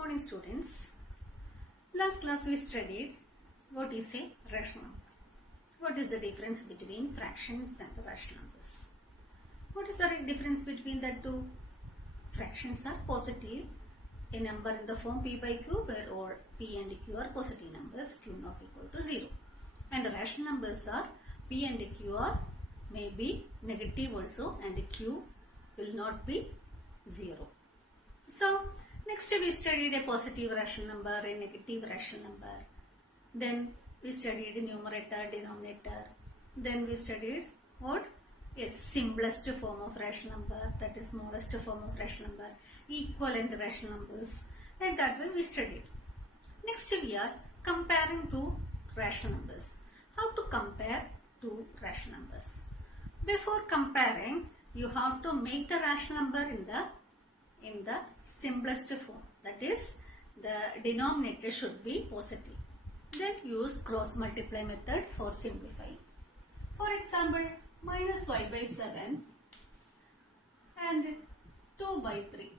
morning, students. Last class we studied what is a rational number. What is the difference between fractions and rational numbers? What is the difference between the two? Fractions are positive. A number in the form p by q where all p and q are positive numbers, q not equal to 0. And the rational numbers are p and q are maybe negative also and q will not be 0. So next we studied a positive rational number, a negative rational number. Then we studied numerator, denominator. Then we studied what? A simplest form of rational number, that is smallest form of rational number, equivalent rational numbers. Like that way we studied. Next we are comparing two rational numbers. How to compare two rational numbers? Before comparing, you have to make the rational number in the simplest form, that is the denominator should be positive. Then use cross multiply method for simplifying. For example, minus y by 7 and 2 by 3,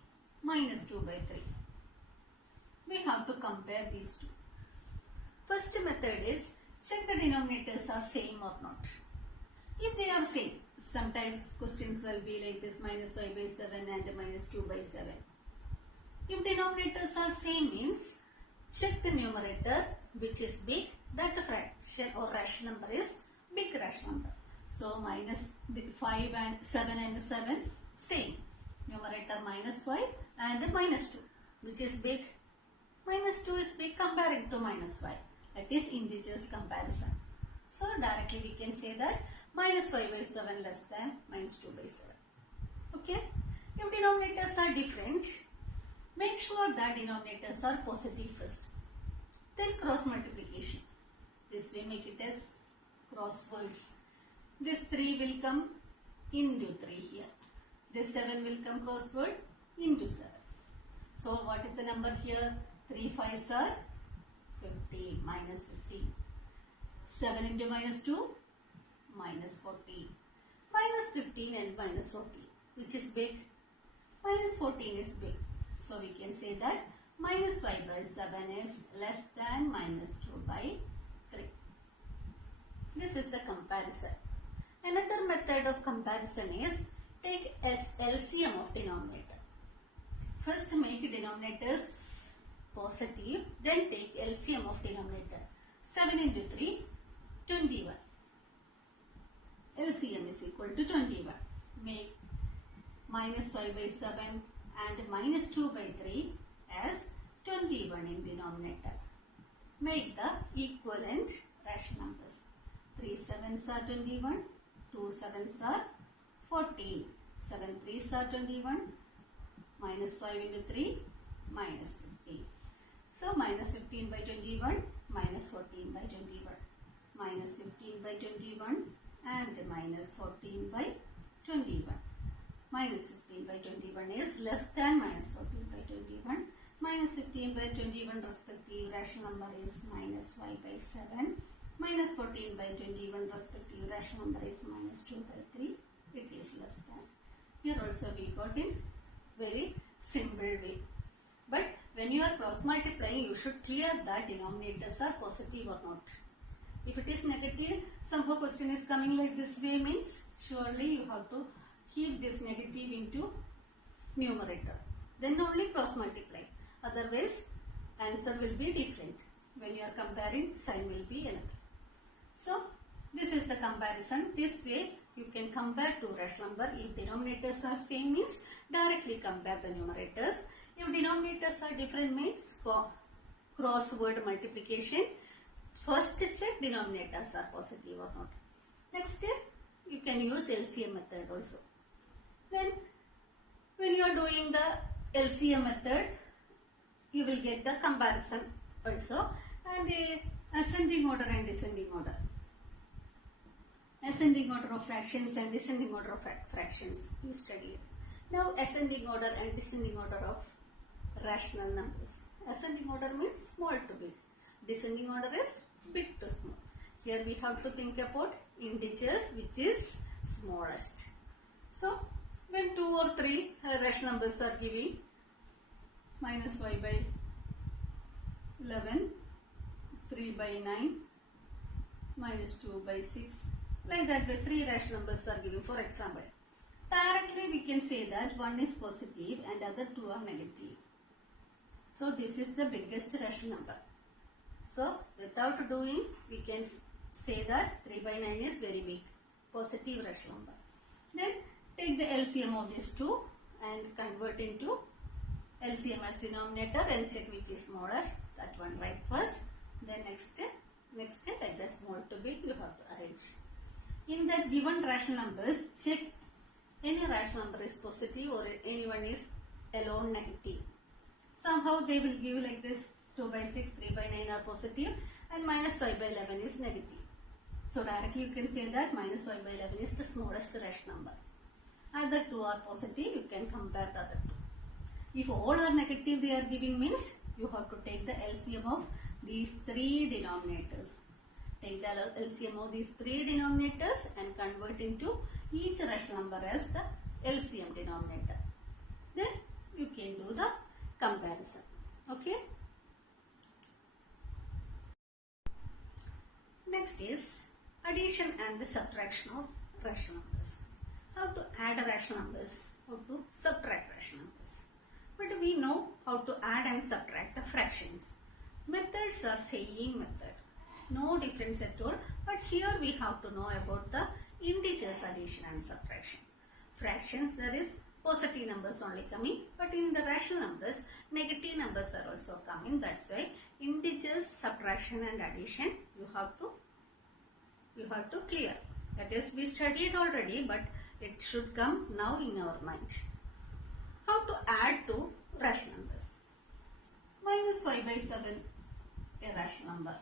minus 2 by 3. We have to compare these two. First method is check the denominators are same or not. If they are same, sometimes questions will be like this, minus y by 7 and minus 2 by 7. If denominators are same means, check the numerator which is big, that fraction or rational number is big rational number. So minus 5 and 7 and 7 same. Numerator minus 5 and minus 2 which is big. Minus 2 is big comparing to minus 5. That is integers comparison. So directly we can say that minus 5 by 7 less than minus 2 by 7. Okay. If denominators are different, make sure that denominators are positive first. Then cross multiplication. This way make it as cross words. This 3 will come into 3 here. This 7 will come crossword into 7. So what is the number here? 3 5s are 50, minus 50. 7 into minus 2, minus 40. Minus 15 and minus 40. Which is big? Minus 14 is big. So we can say that minus 5 by 7 is less than minus 2 by 3. This is the comparison. Another method of comparison is take as LCM of denominator. First make denominators positive, then take LCM of denominator. 7 into 3, 21. LCM is equal to 21. Make minus 5 by 7 and minus 2 by 3 as 21 in denominator. Make the equivalent rational numbers. 3 7s are 21, 2 7s are 14, 7 3s are 21, minus 5 into 3, minus 15. So minus 15 by 21, minus 14 by 21, minus 15 by 21 and minus 14 by 21. Minus 15 by 21 is less than minus 14 by 21. Minus 15 by 21 respective rational number is minus y by 7. Minus 14 by 21 respective rational number is minus 2 by 3. It is less than. Here also we got in very simple way. But when you are cross multiplying, you should clear that denominators are positive or not. If it is negative, somehow question is coming like this way means surely you have to keep this negative into numerator. Then only cross multiply. Otherwise, answer will be different. When you are comparing, sign will be another. So, this is the comparison. This way, you can compare two rational number. If denominators are same means, directly compare the numerators. If denominators are different means, cross-word multiplication. First check denominators are positive or not. Next step, you can use LCM method also. Then, when you are doing the LCM method, you will get the comparison also and ascending order and descending order. Ascending order of fractions and descending order of fractions you studied. Now ascending order and descending order of rational numbers. Ascending order means small to big. Descending order is big to small. Here we have to think about integers which is smallest. So when 2 or 3 rational numbers are giving minus y by 11, 3 by 9, minus 2 by 6. Like that way 3 rational numbers are given. For example, directly we can say that one is positive and other two are negative. So this is the biggest rational number. So without doing, we can say that 3 by 9 is very big, positive rational number. Then take the LCM of these two and convert into LCM as denominator and check which is smallest. That one write first. Then next like the small to big you have to arrange. In the given rational numbers, check any rational number is positive or any one is alone negative. Somehow they will give like this: 2 by 6, 3 by 9 are positive and minus 5 by 11 is negative. So directly you can say that minus 5 by 11 is the smallest rational number. Other two are positive, you can compare the other two. If all are negative they are giving, means you have to take the LCM of these three denominators. Take the LCM of these three denominators and convert into each rational number as the LCM denominator. Then you can do the comparison. Okay. Next is addition and the subtraction of rational numbers. How to add rational numbers, how to subtract rational numbers. But we know how to add and subtract the fractions. Methods are same method, no difference at all. But here we have to know about the integers addition and subtraction. Fractions, there is positive numbers only coming, but in the rational numbers, negative numbers are also coming. That's why integers, subtraction and addition you have to clear. That is, we studied already, but it should come now in our mind. How to add to rational numbers? Minus 5 by 7, a rational number,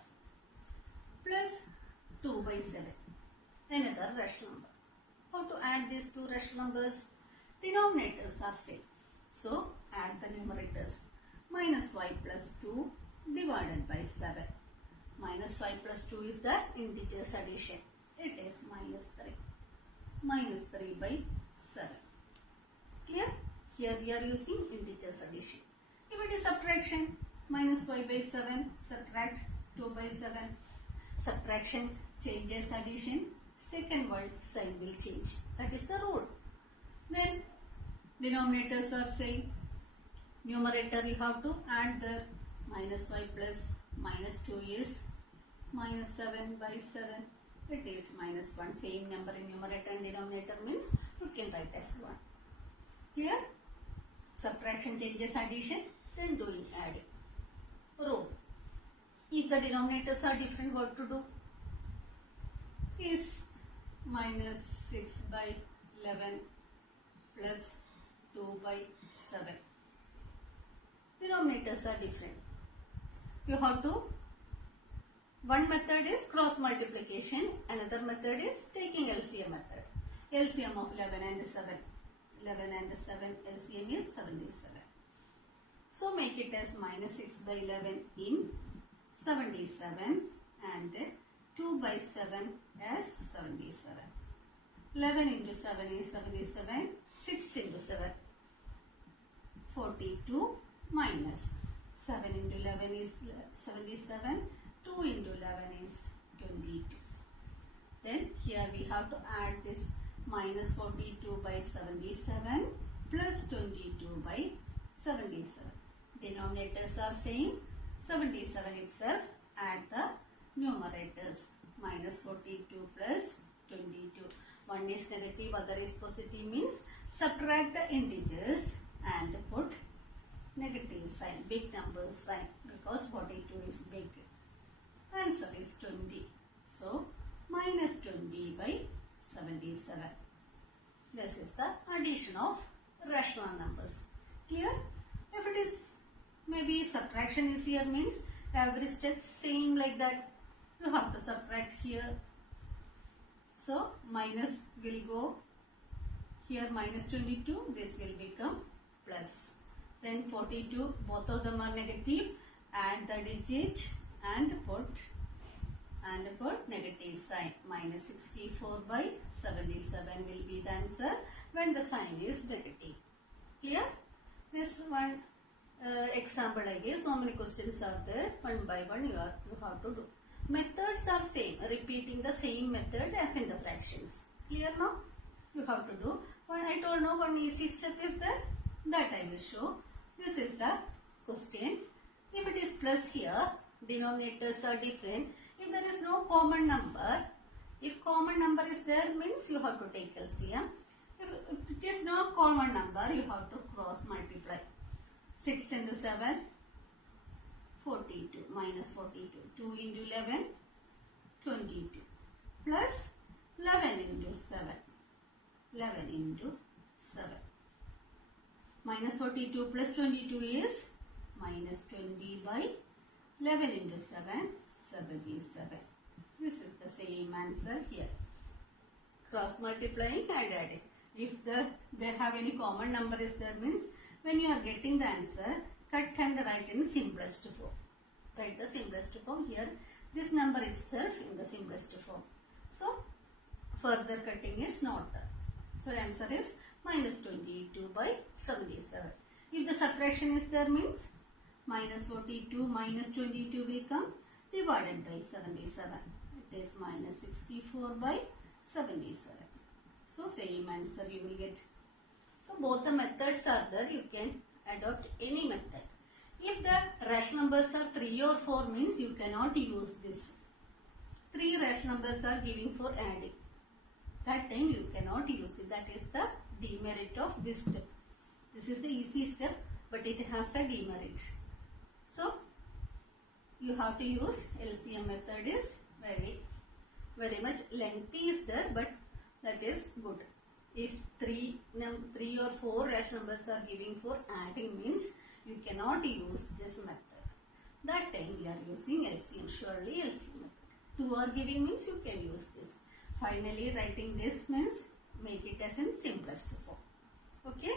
plus 2 by 7, another rational number. How to add these two rational numbers? Denominators are same. So add the numerators. Minus 5 plus 2 divided by 7. Minus 5 plus 2 is the integers addition. It is minus 3. Minus 3 by 7. Clear? Here we are using integers addition. If it is subtraction, minus 5 by 7, subtract 2 by 7. Subtraction changes addition. Second word sign will change. That is the rule. Then denominators are same. Numerator you have to add the minus 5 plus minus 2 is minus 7 by 7. It is minus 1. Same number in numerator and denominator means you can write as 1. Clear? Subtraction changes addition, then doing adding. Rule. If the denominators are different, what to do? Is minus 6 by 11 plus 2 by 7. Denominators are different. You have to, one method is cross multiplication, another method is taking LCM method. LCM of 11 and 7. 11 and 7 LCM is 77. So make it as minus 6 by 11 in 77 and 2 by 7 as 77. 11 into 7 is 77. 6 into 7 42 minus 7 into 11 is 77. 2 into 11 is 22. Then here we have to add this minus 42 by 77 plus 22 by 77. Denominators are same. 77 itself, add the numerators. Minus 42 plus 22. One is negative, other is positive, means subtract the integers and put negative sign, big number sign, because 42 is big. Answer is 20. So minus 20 by 77. This is the addition of rational numbers. Clear? If it is maybe subtraction is here, means every step same like that. You have to subtract here. So minus will go here, minus 22. This will become plus. Then 42, both of them are negative. Add the digit and put negative sign. Minus 64 by 77 will be the answer when the sign is negative. Clear? This one example I gave. So many questions are there. One by one you have to do. Methods are same. Repeating the same method as in the fractions. Clear now? You have to do. When I told no, one easy step is there. That I will show. This is the question. If it is plus here, denominators are different. If there is no common number, if common number is there means you have to take LCM. If it is no common number, you have to cross multiply. 6 into 7, 42 minus 42. 2 into 11, 22 plus 11 into 7. 11 into 7. Minus 42 plus 22 is minus 20 by 11 into 7, 77. This is the same answer here. Cross multiplying and adding. If they have any common number is there means when you are getting the answer, cut and write in simplest form. Write the simplest form here. This number itself in the simplest form. So further cutting is not there. So answer is minus 22 by 77. If the subtraction is there means minus 42 minus 22 will come divided by 77. It is minus 64 by 77. So same answer you will get. So both the methods are there. You can adopt any method. If the rational numbers are 3 or 4 means you cannot use this. 3 rational numbers are giving for adding. That time you cannot use it. That is the demerit of this step. This is the easy step but it has a demerit. So you have to use LCM method is very much lengthy is there but that is good. If 3 or 4 rational numbers are giving for adding means you cannot use this method. That time we are using LCM, surely LCM method. 2 are giving means you can use this. Finally writing this means make it as in simplest form. Okay.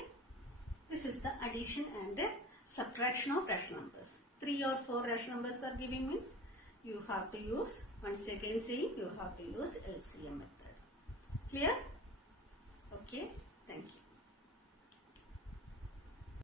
This is the addition and the subtraction of rational numbers. 3 or 4 rational numbers are giving means you have to use, once again saying you have to use LCM method. Clear? Okay. Thank you.